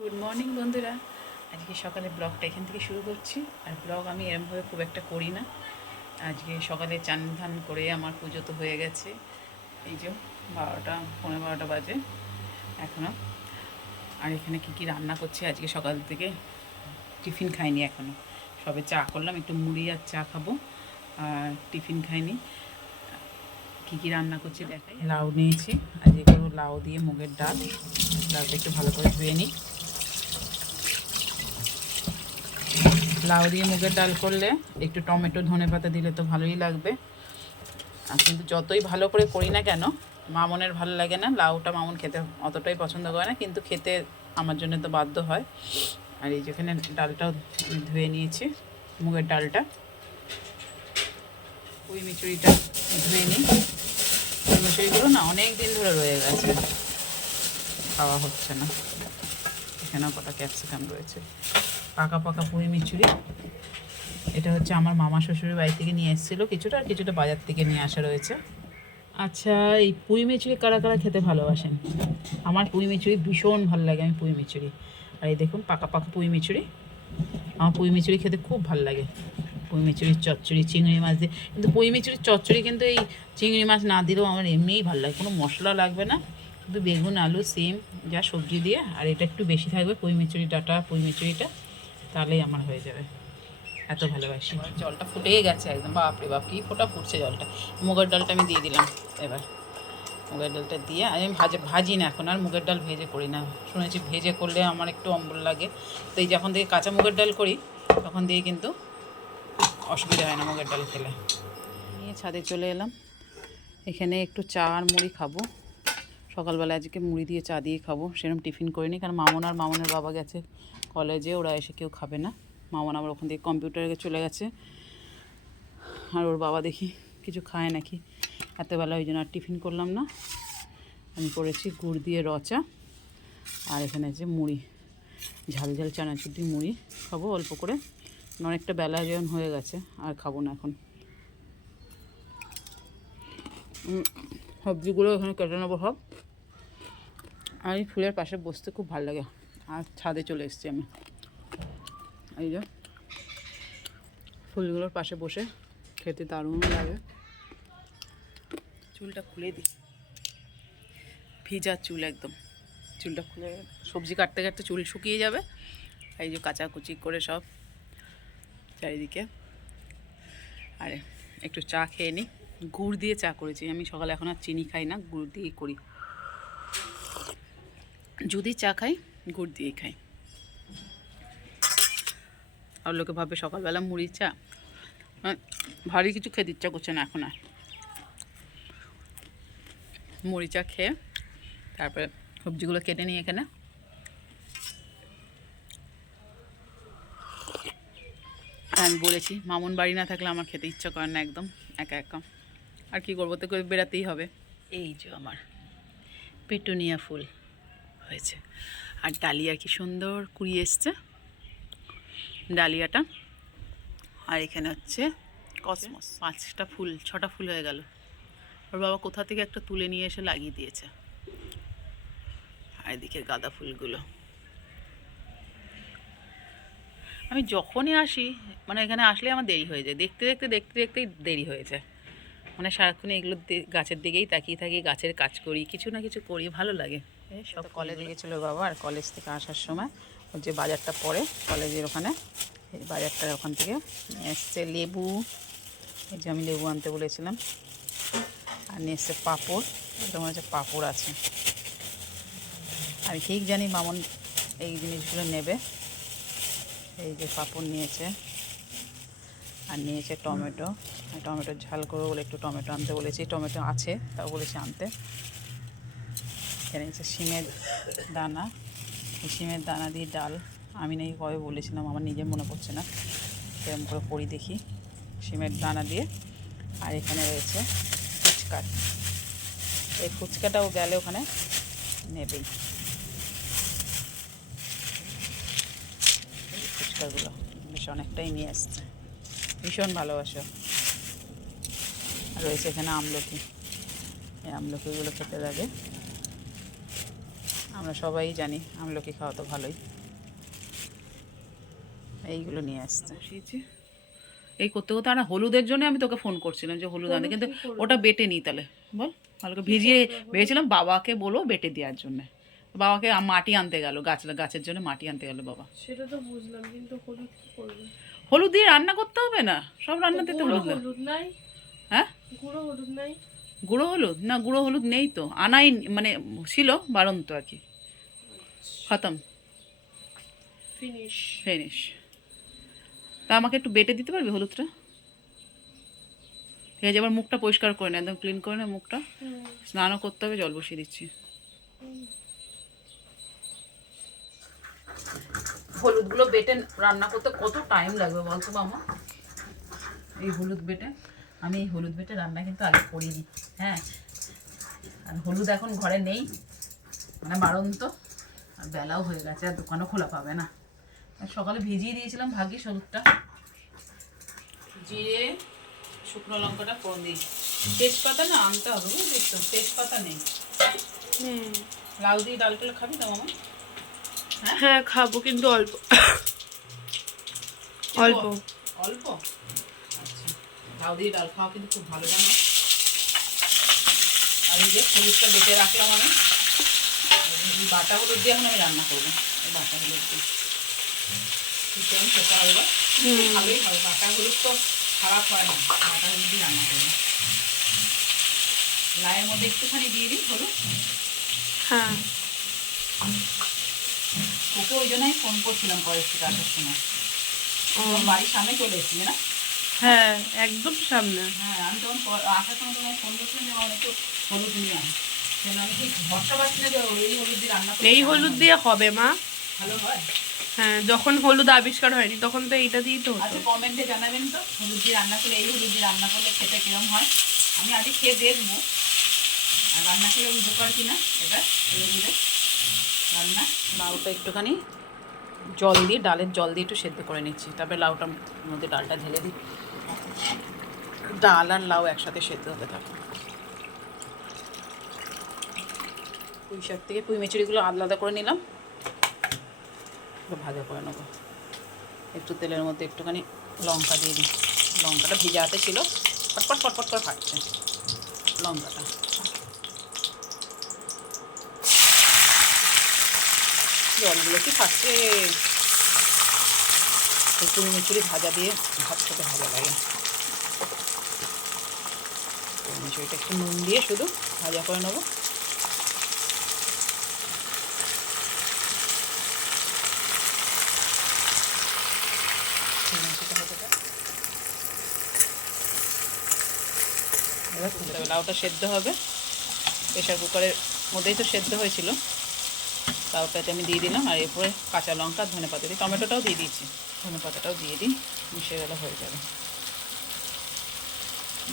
Good morning বন্ধুরা। আজকে সকালে ব্লগটা এখান থেকে শুরু করছি। আর ব্লগ আমি এরমভাবে খুব একটা করি না। আজকে সকালে চান ধান করে আমার পুজো তো হয়ে গেছে। এই যে 12টা 12:15 বাজে এখনও। আর এখানে কী রান্না করছি আজকে সকাল থেকে টিফিন খাইনি এখনও, সবে চা করলাম, একটু মুড়ি আর চা খাবো, আর টিফিন খাইনি। কী রান্না করছি দেখাই। লাউ নিয়েছি, আজকে করবো লাউ দিয়ে মুগের ডাল। ডালটা একটু ভালো করে ধুয়ে নিই। লাউ দিয়ে মুগের ডাল করলে একটু টমেটো ধনেপাতা দিলে তো ভালোই লাগবে। আর কিন্তু যতই ভালো করে করি না কেন, মামনের ভালো লাগে না লাউটা, মামন খেতে অতটাই পছন্দ করে না, কিন্তু খেতে আমার জন্য তো বাধ্য হয়। আর এই যেখানে ডালটাও আমি ধুয়ে নিয়েছি, মুগের ডালটা। পুঁই মিচুরিটা ধুয়ে নিই। পুঁই মিচুরিগুলো না অনেক দিন ধরে রয়ে গেছে, খাওয়া হচ্ছে না। এখানেও কটা ক্যাপসিকাম রয়েছে, পাকা পাকা পুঁই মিচুরি। এটা হচ্ছে আমার মামা শ্বশুরের বাড়ি থেকে নিয়ে এসেছিলো কিছুটা, আর কিছুটা বাজার থেকে নিয়ে আসা রয়েছে। আচ্ছা, এই পুঁই মিচুরি কারা কারা খেতে ভালোবাসেন? আমার পুঁই মিচুরি ভীষণ ভালো লাগে, আমি পুঁই মিচুরি। আর এই দেখুন পাকা পাকা পুঁই মিচুরি, আমার পুঁই মিচুরি খেতে খুব ভালো লাগে। পুঁই মিচুরির চচ্চড়ি চিংড়ি মাছ দিয়ে, কিন্তু পুঁই মিচুরির চচ্চড়ি কিন্তু এই চিংড়ি মাছ না দিলেও আমার এমনিই ভালো লাগে, কোনো মশলা লাগবে না, শুধু বেগুন আলু সিম যা সবজি দিয়ে, আর এটা একটু বেশি থাকবে পুঁই মিচুরি ডাঁটা, পুঁই মিচুরিটা, তাহলেই আমার হয়ে যাবে। এত ভালোবাসি। জলটা ফুটেই গেছে একদম, বাপরে বাপ কী ফোটা ফুটছে জলটা। মুগের ডালটা আমি দিয়ে দিলাম এবার। মুগের ডালটা দিয়ে আমি ভাজি না এখন, আর মুগের ডাল ভেজে করি না, শুনেছি ভেজে করলে আমার একটু অম্বল লাগে। তো এই যখন থেকে কাঁচা মুগের ডাল করি তখন দিয়ে কিন্তু অসুবিধা হয় না মুগের ডাল খেলে। নিয়ে ছাদে চলে এলাম, এখানে একটু চা আর মুড়ি খাবো। সকালবেলা আজকে মুড়ি দিয়ে চা দিয়ে খাবো, সেরকম টিফিন করিনি, কারণ মামন আর মামনের বাবা গেছে কলেজে, ওরা এসে কেউ খাবে না। মামন আবার ওখান থেকে কম্পিউটারে চলে গেছে, আর ওর বাবা দেখি কিছু খায় নাকি এতবেলা, ওই জন্য আর টিফিন করলাম না। আমি করেছি গুড় দিয়ে রচা, আর এখানে যে মুড়ি, ঝাল ঝাল চানাচুর দিয়ে মুড়ি খাবো অল্প করে। অনেকটা বেলা যেমন হয়ে গেছে, আর খাবো না এখন। সবজিগুলো এখানে কেটে নেবো সব। আর এই ফুলের পাশে বসতে খুব ভালো লাগে। আর ছাদে চলে এসেছি আমি, এই যে ফুলগুলোর পাশে বসে খেতে দারুণ লাগে। চুলটা খুলে দিই, ভিজা চুল একদম। চুলটা খুলে সবজি কাটতে কাটতে চুল শুকিয়ে যাবে। এই যে কাচাকুচি করে সব চারিদিকে। আর একটু চা খেয়ে নিই, গুড় দিয়ে চা করেছি আমি সকালে, এখন আর চিনি খাই না, গুড় দিয়েই করি। যদি চা খাই গুড় দিয়েই খাই। আর লোকে ভাবে সকালবেলা মুড়ি চা, ভারী কিছু খেতে ইচ্ছা করছে না এখন আর। মুড়ি চা খেয়ে তারপরে সবজিগুলো কেটে নিই এখানে। আমি বলেছি মামুন বাড়ি না থাকলে আমার খেতে ইচ্ছা করে না একদম, একা একা। আর কি করবো, তো করে বেড়াতেই হবে। এই যে আমার পেটুনিয়া ফুল হয়েছে, আর ডালিয়া কি সুন্দর কুড়িয়ে এসছে ডালিয়াটা। আর এখানে হচ্ছে কসমস, 5টা ফুল 6টা ফুল হয়ে গেল। ওর বাবা কোথা থেকে একটা তুলে নিয়ে এসে লাগিয়ে দিয়েছে। আর এদিকে গাঁদা ফুলগুলো। আমি যখনই আসি, মানে এখানে আসলে আমার দেরি হয়ে যায়, দেখতে দেখতে দেখতে দেখতেই দেরি হয়ে যায়। মানে সারাক্ষণ এগুলো গাছের দিকেই তাকিয়ে থাকি, গাছের কাজ করি, কিছু না কিছু করি, ভালো লাগে। সব কলেজে গেছিলো বাবা, আর কলেজ থেকে আসার সময় ওর যে বাজারটা পড়ে কলেজের ওখানে, এই বাজারটার ওখান থেকে এসছে লেবু। এই যে আমি লেবু আনতে বলেছিলাম। আর নিয়ে এসছে পাঁপড়, এটা মনে হচ্ছে পাঁপড় আছে। আমি ঠিক জানি মামন এই জিনিসগুলো নেবে। এই যে পাঁপড় নিয়েছে, আর নিয়েছে টমেটো। টমেটোর ঝাল করবো বলে একটু টমেটো আনতে বলেছি, টমেটো আছে তাও বলেছি আনতে। এখানে নিয়েছে শিমের দানা, এই শিমের দানা দিয়ে ডাল। আমি নাকি কবে বলেছিলাম, আমার নিজের মনে পড়ছে না, সেরকম করে করি দেখি। শিমের দানা দিয়ে। আর এখানে রয়েছে ফুচকা, এই ফুচকাটাও গেলে ওখানে নেবেই। ফুচকাগুলো বেশ অনেকটাই নিয়ে আসছে, ভীষণ ভালোবাসো। আর রয়েছে এখানে আমলকি, এই আমলকিগুলো খেতে লাগে। আমরা সবাই জানি আমলকি খাওয়া তো ভালোই। এইগুলো নিয়ে আসতে বসিয়েছি। এই করতে করতে আর হলুদের জন্য আমি তোকে ফোন করছিলাম যে হলুদ আনতে, কিন্তু ওটা বেটে নিই তাহলে বল। হালকা ভিজিয়ে ভেবেছিলাম বাবাকে বলবো বেটে দেওয়ার জন্যে। বাবাকে মাটি আনতে গেল, গাছের জন্য মাটি আনতে গেল বাবা। সেটা তো বুঝলাম, কিন্তু হলুদ কি করবে? হলুদ দিয়ে রান্না করতে হবে না, সব রান্নাতে তো হলুদ। হলুদ নাই? হ্যাঁ, গুঁড়ো হলুদ নাই? গুঁড়ো হলুদ না, গুঁড়ো হলুদ নেই তো, আনাই মানে ছিল বারন্ত আর কি, খতম, ফিনিশ। ফিনিশ। তা আমাকে একটু বেটে দিতে পারবি হলুদটা? ঠিক আছে, আবার মুখটা পরিষ্কার করে না, একদম ক্লিন করে না মুখটা, স্নানও করতে হবে, জল বসিয়ে দিচ্ছি। হলুদগুলো বেটে রান্না করতে কত টাইম লাগবে বলতো মামা? এই হলুদ বেটে, আমি এই হলুদ বেটে রান্না কিন্তু আগে করিনি। হ্যাঁ, আর হলুদ এখন ঘরে নেই, মানে বারন্ত, আর বেলাও হয়ে গেছে, আর দোকানও খোলা পাবে না। সকালে ভিজিয়ে দিয়েছিলাম ভাগ্যিস হলুদটা। জিরে শুকনো লঙ্কাটা ফোড়ন দিই, তেজপাতা না আনতে হবে বুঝলিস তো, তেজপাতা নেই। লাউ দিয়ে ডাল টাল খাবি তো মামা? হ্যাঁ খাবো, কিন্তু অল্প অল্প অল্প। আচ্ছা, লাউ দিয়ে ডাল খাওয়া কিন্তু খুব ভালো জানো। আর এই যে হলুদটা বেটে রাখলাম আমি, বাটা হলুদ দিয়ে এখন আমি রান্না করবো। এই বাটা হলুদ দিয়ে চিকেন খেতে হবে, ভালোই হবে। বাটা হলুদ তো খারাপ হয় না, বাটা হলুদ দিয়ে রান্না করবো। লাউয়ের মধ্যে একটুখানি দিয়ে দিই হলুদ। হ্যাঁ, ওকে ওই জন্যই ফোন করছিলাম কলেজ থেকে আসার সময়। বাড়ির সামনে চলে এসেছি না? হ্যাঁ একদম সামনে। হ্যাঁ, আমি তখন আসার সময় তোমায় ফোন করছিলাম যে আমার একটু হলুদ নিয়ে আন। কেন আমি ঠিক ভরসা পাচ্ছি না যে এই হলুদ দিয়ে রান্না করতে এই হলুদ দিয়ে হবে মা? ভালো হয়। হ্যাঁ, যখন হলুদ আবিষ্কার হয়নি তখন তো এইটা দিয়েই তো হতো। আচ্ছা, কমেন্টে জানাবেন তো হলুদ দিয়ে রান্না করলে, এই হলুদ দিয়ে রান্না করলে খেতে কিরম হয়। আমি আজকে খেয়ে দেখবো, আর রান্না করলে উপকার কিনা এটা এই হলুদে রান্না। লাউটা একটুখানি জল দিয়ে, ডালের জল দিয়ে একটু সেদ্ধ করে নিচ্ছি, তারপরে লাউটার মধ্যে ডালটা ঢেলে দিই। ডাল আর লাউ একসাথে সেদ্ধ হতে থাকে। পুঁই শাক থেকে পুঁই মেচুরিগুলো আলাদা করে নিলাম, ভাজা করে নেবো। একটু তেলের মধ্যে একটুখানি লঙ্কা দিয়ে দিই, লঙ্কাটা ভিজাতে ছিল, ফটফট ফটফট করে ফাটছে লঙ্কাটা। জলগুলো কি ফাটছে, পুঁই মিচুরি ভাজা দিয়ে ভাত খেতে ভালো লাগে। পুঁই মিচুরিটা একটু নুন দিয়ে শুধু ভাজা করে নেবো। লাউটা সেদ্ধ হবে, প্রেশার কুকারের মধ্যেই তো সেদ্ধ হয়েছিল। লাউটাতে আমি দিয়ে দিলাম, আর এরপরে কাঁচা লঙ্কা, ধনে পাতা দিই, টমেটোটাও দিয়ে দিয়েছি, ধনে পাতাটাও দিয়ে দিই, মিশে গেলে হয়ে যাবে।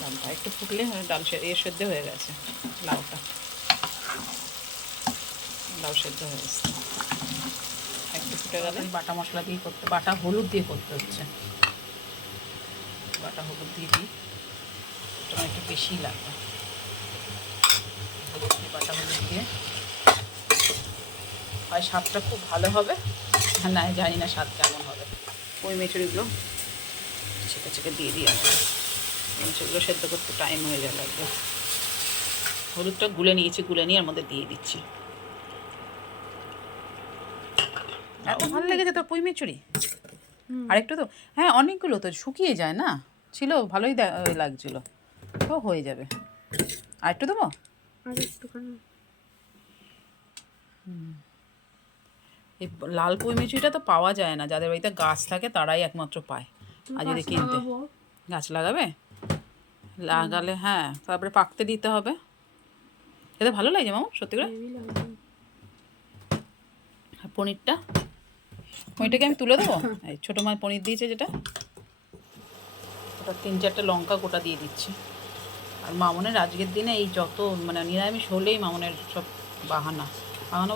ডালটা একটু ফুটলে ডাল সেদ্ধ হয়ে গেছে। লাউটা, লাউ সেদ্ধ হয়ে গেছে, একটু ফুটে গেলে বাটা মশলা দিয়ে করতে, বাটা হলুদ দিয়ে করতে হচ্ছে। বাটা হলুদ দিয়ে দিই, ওটা একটু বেশি লাগবে। হলুদ দিয়ে, বাটা হলুদ দিয়ে হয় স্বাদটা খুব ভালো হবে, আর না জানি না স্বাদ কেমন হবে। ওই মেচুরিগুলো ছেঁকে ছেঁকে দিয়ে দিই, আর মেচুরিগুলো সেদ্ধ করতে টাইম হয়ে যাবে একদম। হলুদটা গুলে নিয়েছি, গুলে নিয়ে এর মধ্যে দিয়ে দিচ্ছি। এত ভালো লেগেছে তোর পুঁই মেচুরি? আরেকটু তো, হ্যাঁ অনেকগুলো তো শুকিয়ে যায় না, ছিল ভালোই লাগছিল, তো হয়ে যাবে। আর একটু দেবো, আর একটুখানি। এই লাল পুঁই মিচুরিটা তো পাওয়া যায় না, যাদের বাড়িতে গাছ থাকে তারাই একমাত্র পায়। আর যদি কিনতে, গাছ লাগাবে, লাগালে হ্যাঁ, তারপরে পাকতে দিতে হবে। খেতে ভালো লাগে মামা সত্যি করে। আর পনিরটাকে আমি তুলে দেবো। এই ছোটো মাছ পনির দিয়েছে যেটা, ওটা 3-4টে লঙ্কা গোটা দিয়ে দিচ্ছি। আর মামনের আজকের দিনে এই যত মানে নিরামিষ হলেই মামনের সব বাহানা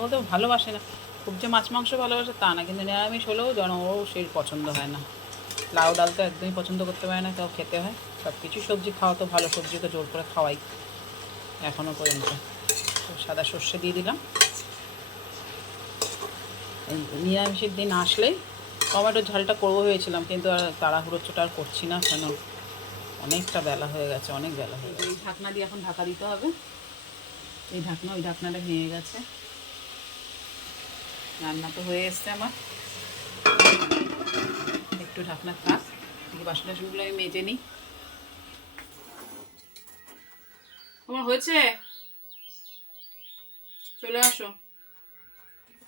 বলতে ভালোবাসে না খুব, যে মাছ মাংস ভালোবাসে তা না, কিন্তু নিরামিষ হলেও যেন ও সেই পছন্দ হয় না। লাউ ডাল তো একদমই পছন্দ করতে পারে না, তাও খেতে হয়। সব কিছু সবজি খাওয়া তো ভালো, সবজি তো জোর করে খাওয়াই এখনও পর্যন্ত। সাদা সর্ষে দিয়ে দিলাম, এই নিরামিষের দিন আসলেই টমেটোর ঝালটা করবো ভেবেছিলাম, কিন্তু আর তাড়াহুড়ো চোটা আর করছি না, কেন অনেকটা বেলা হয়ে গেছে, অনেক বেলা হয়ে গেছে। এই ঢাকনা দিয়ে এখন ঢাকা দিতে হবে। এই ঢাকনা, ওই ঢাকনাটা ভেঙে গেছে। রান্না তো হয়ে এসছে আমার, একটু ঢাকনা থাক, বাসন টাসনগুলো আমি মেজে নিই। তোমার হয়েছে? চলে আসো,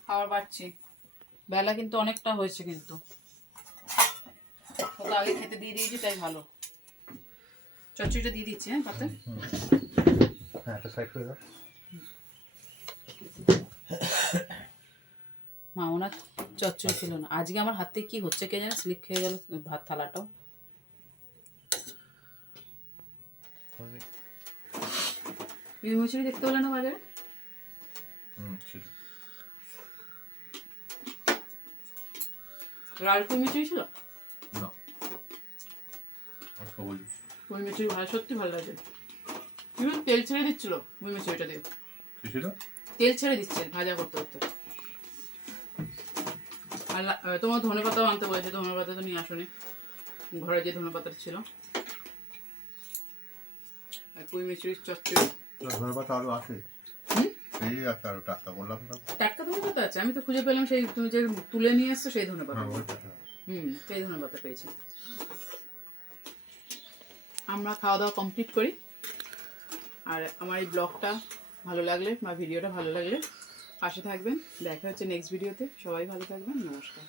খাবার পাচ্ছি। বেলা কিন্তু অনেকটা হয়েছে, কিন্তু ওকে আগে খেতে দিয়ে দিয়েছি, তাই ভালো। চচ্চড়িটা দিয়ে দিচ্ছি, হ্যাঁ পাতে। হ্যাঁ, একটা সাইড করে দাও। মা ওনার চচ্চড়ি ছিল না আজকে, আমার হাত থেকে কি হচ্ছে কে জানে, স্লিপ খেয়ে গেল ভাত থালাটাও। ইউ মুচুরি দেখতে পেলে না বাজারে? ছিল। লাল পুঁই মিচুরি ছিল না, অল্প বলি। পুঁই মিচুরি ভালো, সত্যি ভালো লাগে। কিন্তু তেল ছেড়ে দিচ্ছিল পুঁই মিচুরিটা দিয়ে, কি ছিল? তেল ছেড়ে দিচ্ছে ভাজা করতে করতে। আর তোমার ধনেপাতাও আনতে বলেছে, ধনেপাতা তো নিয়ে আসোনি, ঘরে যে ধনেপাতা ছিল। আর পুঁই মিচুরির চচ্চড়ি। ধন্যবাদ, আরো আছে। সেই আছে, আরো টাকা বললাম না। টাটকা ধনেপাতা আছে, আমি তো খুঁজে পেলাম সেই তুমি যে তুলে নিয়ে এসছো সেই ধনেপাতা। হ্যাঁ, ওই টাকা। সেই ধনেপাতা পেয়েছি। আমরা খাওয়া দাওয়া কমপ্লিট করি। আর আমার এই ব্লগটা ভালো লাগলে বা ভিডিওটা ভালো লাগলে পাশে থাকবেন। দেখা হচ্ছে নেক্সট ভিডিওতে। সবাই ভালো থাকবেন, নমস্কার।